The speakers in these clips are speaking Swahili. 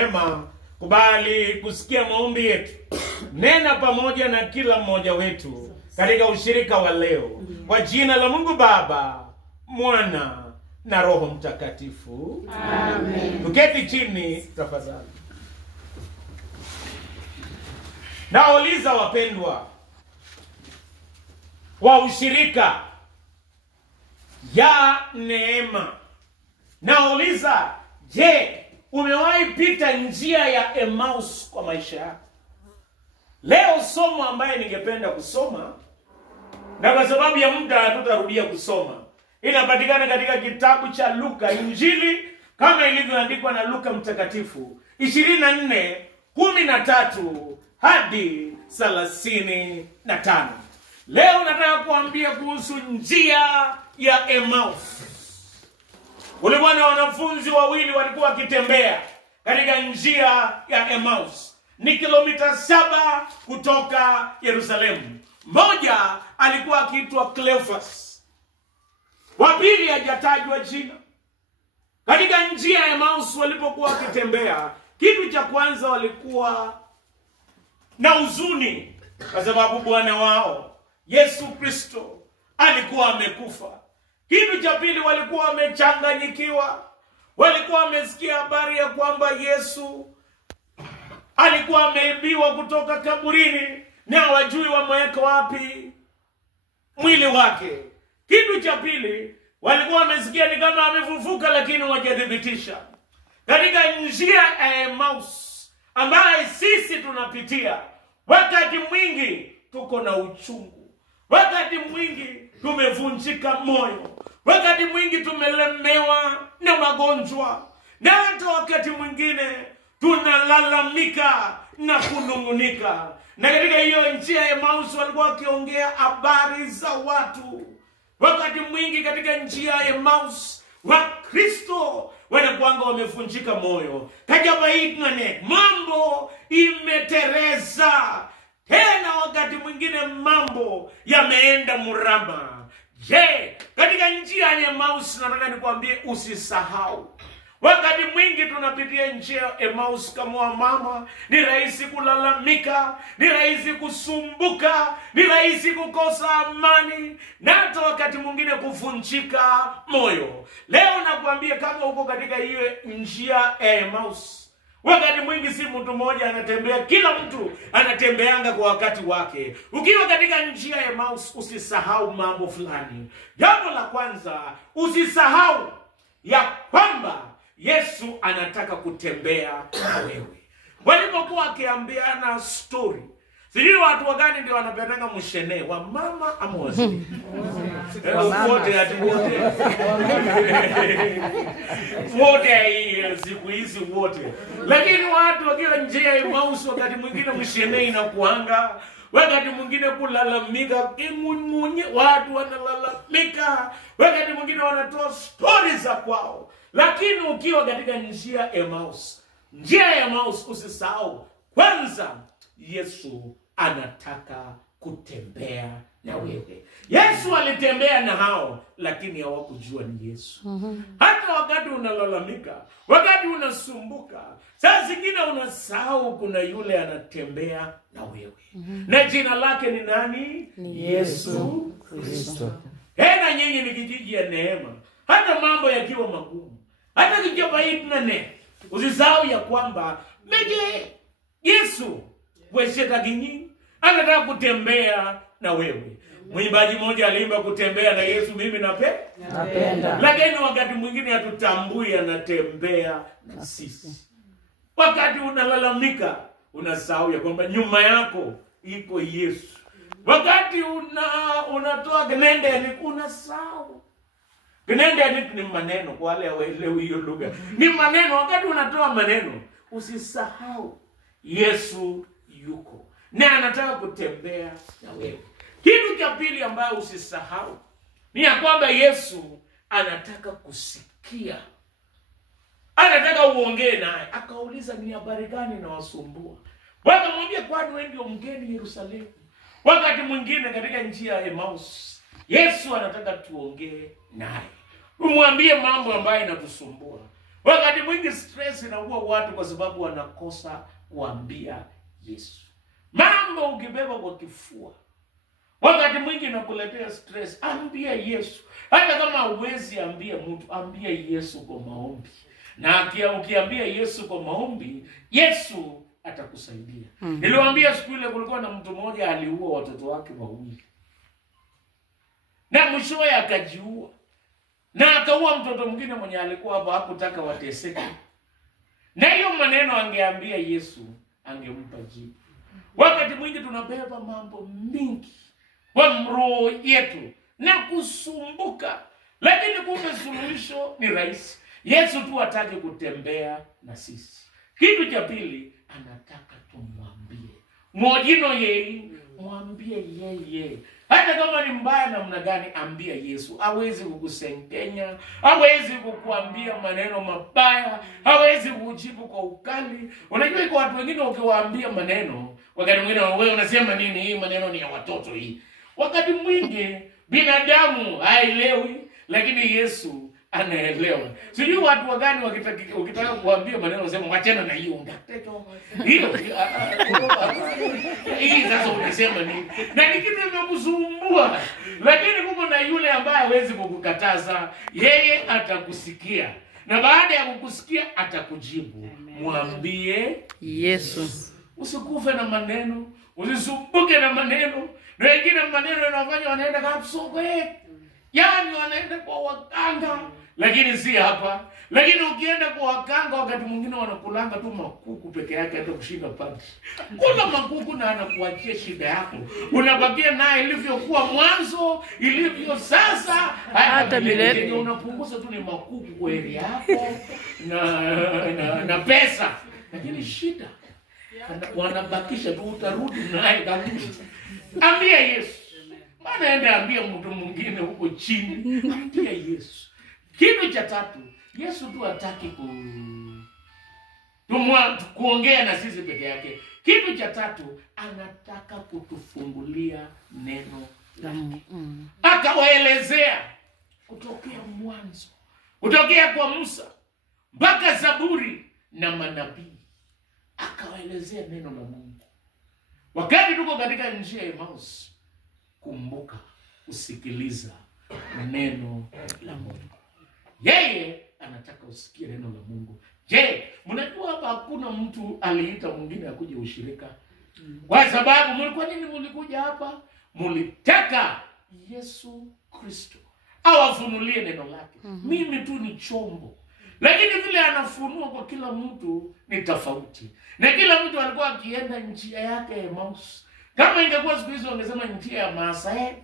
rehema, kubali kusikia maombi yetu. Nena pamoja na kila mmoja wetu katika ushirika wa leo. Kwa jina la Mungu Baba, Mwana na Roho Mtakatifu. Amen. Tuketi chini tafadhali. Nauliza wapendwa wa ushirika ya neema. Nauliza, je, umewahi pita njia ya Emmaus kwa maisha yako? Leo somo ambaye ningependa kusoma, na kwa sababu ya muda hatutarudia kusoma, inapatikana katika kitabu cha Luka, Injili kama ilivyoandikwa na Luka mtakatifu 24:13 hadi 35. Leo nataka kuambia kuhusu njia ya Emmaus. Kulikuwa na wanafunzi wawili walikuwa wakitembea katika njia ya Emmaus. Ni kilomita 7 kutoka Yerusalemu. Mmoja alikuwa akiitwa Cleophas, wa pili hajatajwa jina. Katika njia ya Emmaus walipokuwa wakitembea, kitu cha kwanza walikuwa na huzuni kwa sababu Bwana wao Yesu Kristo alikuwa amekufa. Kitu cha pili walikuwa wamechanganyikiwa. Walikuwa wamesikia habari ya kwamba Yesu alikuwa ameibiwa kutoka kaburini na hawajui wameweka wapi mwili wake. Kitu cha pili walikuwa wamesikia ni kama amefufuka, lakini hawajathibitisha. Katika njia ya Emmaus ambaye sisi tunapitia, wakati mwingi tuko na uchungu, wakati mwingi tumevunjika moyo, wakati mwingi tumelemewa na magonjwa, na hata wakati mwingine tunalalamika na kunungunika. Na katika hiyo njia ya Emmaus walikuwa wakiongea habari za watu. Wakati mwingi katika njia ya Emmaus Wakristo wanakuwa wamevunjika moyo. Kajabaitnane, mambo imetereza. Tena wakati mwingine mambo yameenda murama. Je, katika njia ya Emmaus nataka nikwambie usisahau. Wakati mwingi tunapitia njia ya Emmaus kama mama, ni rahisi kulalamika, ni rahisi kusumbuka, ni rahisi kukosa amani, na hata wakati mwingine kuvunjika moyo. Leo nakwambia kama uko katika hiyo njia ya Emmaus, wakati mwingi si mtu mmoja anatembea, kila mtu anatembeanga kwa wakati wake. Ukiwa katika njia ya Emmaus usisahau mambo fulani. Jambo la kwanza, usisahau ya kwamba Yesu anataka kutembea na wewe. Walipokuwa wakiambiana story, sijui watu wagani ndio wanapendanga mshene, wa mama ama wazee? Wote atibote. Wote siku hizi wote. Lakini watu wakiwa njia ya Emmaus wakati mwingine mshene inakuanga, wakati mwingine kulalamika, kimunye, watu wanalalamika, wakati mwingine wanatoa stories za kwao. Lakini ukiwa katika njia ya Emmaus, njia ya Emmaus usisahau kwanza Yesu anataka kutembea na wewe. Yesu alitembea na hao, lakini hawakujua ni Yesu. Hata wakati unalalamika, wakati unasumbuka, saa zingine unasahau kuna yule anatembea na wewe. Na jina lake ni nani? Ni Yesu Kristo. Tena nyinyi ni kijiji ya neema. Hata mambo yakiwa magumu, hata kijabaitnane, usisahau ya kwamba meje Yesu weshetagini anataka kutembea na wewe. Mwimbaji mmoja aliimba kutembea na Yesu mimi napenda. Lakini wakati mwingine hatutambui anatembea na sisi. Wakati unalalamika, unasahau ya kwamba nyuma yako iko Yesu. Wakati unatoa gnende, unasahau. Gnende ni maneno, kwa wale hawaelewi hiyo lugha. Ni maneno. Wakati unatoa maneno, usisahau Yesu yuko na anataka kutembea na wewe. Kitu cha pili ambayo usisahau ni ya kwamba Yesu anataka kusikia. Anataka uongee naye. Akauliza, ni habari gani inawasumbua? Wakamwambia, kwani wewe ndio mgeni Yerusalemu? Wakati mwingine katika njia ya Emmaus, Yesu anataka tuongee naye. Umwambie mambo ambayo yanatusumbua. Wakati mwingi stress inaua watu kwa sababu wanakosa kuambia Yesu. Mambo ukibeba kwa kifua, wakati mwingi inakuletea stress. Ambia Yesu. Hata kama huwezi ambia mtu, ambia Yesu kwa maombi. Na ukiambia Yesu kwa maombi, Yesu atakusaidia. Niliwaambia siku ile kulikuwa na mtu mmoja aliua watoto wake wawili. Na mwishowe akajiua. Na akaua mtoto mwingine mwenye alikuwa hapa, hakutaka wateseke. Na hiyo maneno angeambia Yesu, angempa jibu. Wakati mwingi tunabeba mambo mingi kwa roho yetu na kusumbuka, lakini kumbe suluhisho ni rahisi. Yesu tu hataki kutembea na sisi. Kitu cha pili, anataka tumwambie. Mwojino yeye, mwambie yeye. Hata kama ni mbaya namna gani, ambia Yesu. Hawezi kukusengenya, hawezi kukuambia maneno mabaya, hawezi kujibu kwa ukali. Unajua iko watu wengine ukiwaambia maneno, wakati mwingine wewe unasema nini, hii maneno ni ya watoto hii. Wakati mwingi binadamu haelewi, lakini Yesu anaelewa. Sijui watu wagani wakitaka kuambia maneno wasema wachana na hiyo ngateto. Hiyo hii sasa unasema nini? Na ni kitu kimekusumbua. Lakini kuko na yule ambaye hawezi kukukataza, yeye atakusikia. Na baada ya kukusikia atakujibu. Mwambie Yesu. Usikufe na maneno, usisumbuke na maneno. Na wengine maneno yanafanya wanaenda kapsoge. Yaani wanaenda kwa wakanga, lakini si hapa. Lakini ukienda kwa wakanga, wakati mwingine wanakulanga tu makuku peke yake, hata kushinda padri. Kula makuku na anakuachia shida yako. Unabakia naye ilivyokuwa mwanzo, ilivyo sasa, hata milele. Unapunguza tu ni makuku kwa heri yako na pesa. Lakini shida wanabakisha tu, utarudi naye kabisa. Ambia Yesu. Maana enda ambia mtu mwingine huko chini. Ambia Yesu. Kitu cha tatu, Yesu tu hataki kuongea na sisi peke yake. Kitu cha tatu, anataka kutufungulia neno la Mungu. Akawaelezea kutokea mwanzo, kutokea kwa Musa mpaka Zaburi na manabii. Akawaelezea neno la Mungu. Wakati tuko katika njia ya Emmaus, kumbuka kusikiliza neno la Mungu. Yeye anataka usikie neno la Mungu. Je, mnajua hapa hakuna mtu aliita mwingine akuje ushirika? Kwa sababu mlikuwa nini mlikuja hapa? Mlitaka Yesu Kristo awafunulie neno lake. Mimi tu ni chombo. Lakini vile anafunua kwa kila mtu ni tofauti. Na kila mtu alikuwa akienda njia yake ya Emmaus. Kama ingekuwa siku hizo wangesema njia ya Maasai.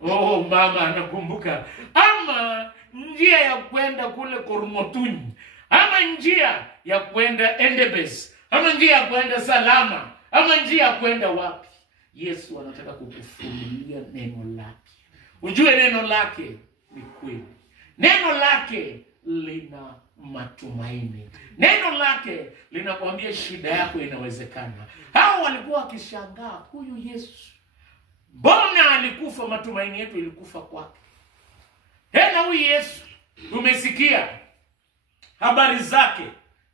Oh mama anakumbuka. Ama njia ya kwenda kule Kormotuni. Ama njia ya kwenda Endebess. Ama njia ya kwenda Salama. Ama njia ya kwenda wapi. Yesu anataka kukufunulia neno lake. Ujue neno lake ni kweli. Neno lake lina matumaini. Neno lake linakwambia shida yako inawezekana. Hao walikuwa wakishangaa, huyu Yesu mbona alikufa? Matumaini yetu ilikufa kwake. Tena huyu Yesu tumesikia habari zake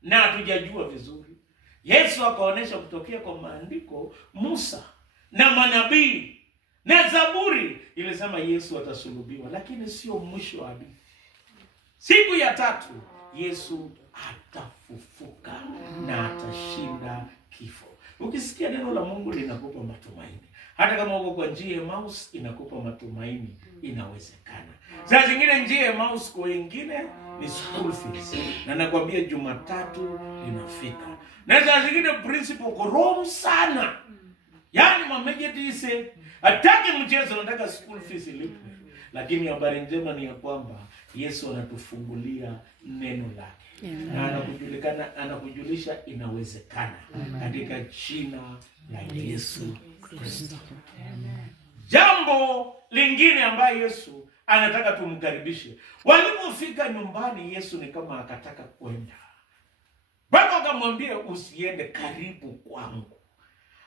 na hatujajua vizuri. Yesu akaonesha kutokea kwa maandiko, Musa na manabii na Zaburi ilisema Yesu atasulubiwa, lakini sio mwisho wa hadithi. Siku ya tatu Yesu atafufuka na atashinda kifo. Ukisikia neno la Mungu linakupa matumaini. Hata kama uko kwa njia ya Emmaus inakupa matumaini, inawezekana. Saa zingine njia ya Emmaus kwa wengine ni school fees. Na nakwambia Jumatatu inafika. Na saa zingine principal korom sana. Yaani mamejitise atake mchezo, nataka school fees ilipwe. Lakini habari njema ni ya kwamba Yesu anatufungulia neno lake. Na anakujulisha inawezekana katika jina la Yesu Kristo. Jambo lingine ambayo Yesu anataka tumkaribishe. Walipofika nyumbani, Yesu ni kama akataka kwenda. Baba akamwambia usiende, karibu kwangu.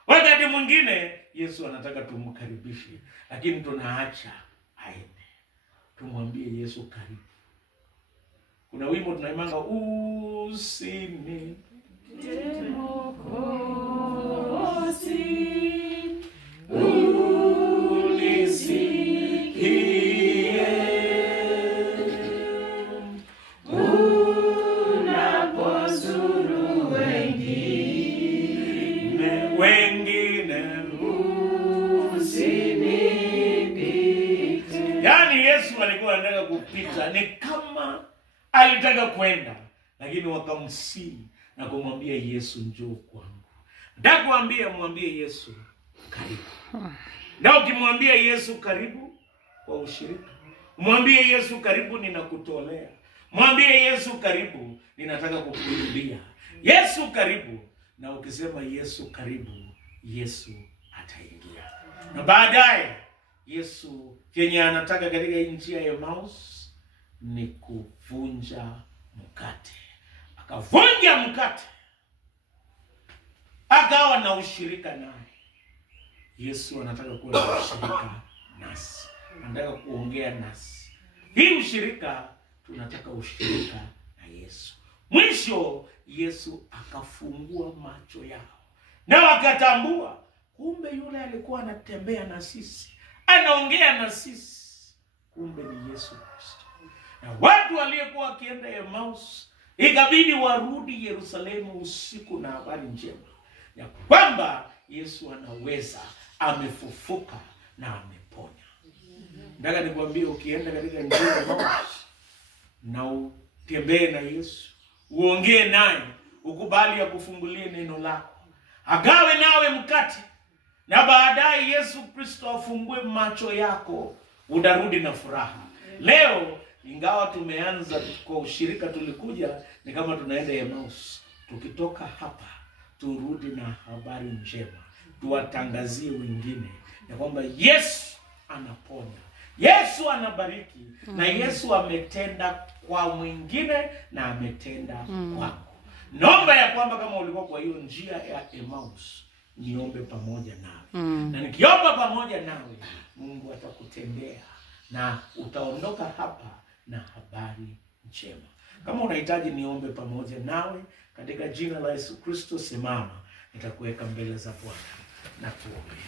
Wakati mwingine Yesu anataka tumkaribishe, lakini tunaacha aende. Tumwambie Yesu karibu. Kuna wimbo tunaimanga usini alikuwa anataka kupita, ni kama alitaka kwenda, lakini wakamsihi na kumwambia Yesu, njoo kwangu. Nataka kuambia, mwambie Yesu karibu. Na ukimwambia Yesu karibu kwa ushirika, mwambie Yesu karibu, ninakutolea. Mwambie Yesu karibu, ninataka kukurudia. Yesu karibu. Na ukisema Yesu karibu, Yesu ataingia. Na baadaye Yesu kenye anataka katika njia ya Emmaus ni kuvunja mkate. Akavunja mkate, akawa na ushirika naye. Yesu anataka kuwa na ushirika nasi, anataka kuongea nasi. Hii ushirika, tunataka ushirika na Yesu. Mwisho Yesu akafungua macho yao, na wakatambua kumbe yule alikuwa anatembea na sisi, anaongea na sisi, kumbe ni Yesu Kristo. Na watu waliokuwa wakienda Emmaus ikabidi warudi Yerusalemu usiku na habari njema ya kwamba Yesu anaweza, amefufuka na ameponya. Nataka nikwambie, ukienda katika njia ya Emmaus na utembee na Yesu, uongee naye, ukubali ya kufungulie neno lako, agawe nawe mkate, na baadaye Yesu Kristo afungue macho yako, utarudi na furaha. Leo ingawa tumeanza kwa ushirika, tulikuja ni kama tunaenda Emmaus. Tukitoka hapa turudi na habari njema, tuwatangazie wengine ya kwamba Yesu anaponya, Yesu anabariki, na Yesu ametenda kwa mwingine na ametenda kwako. Naomba ya kwamba kama ulikuwa kwa hiyo njia ya Emmaus, niombe pamoja nawe. Na nikiomba pamoja nawe, Mungu atakutendea na utaondoka hapa na habari njema. Kama unahitaji niombe pamoja nawe, katika jina la Yesu Kristo simama, nitakuweka mbele za Bwana na tuombe.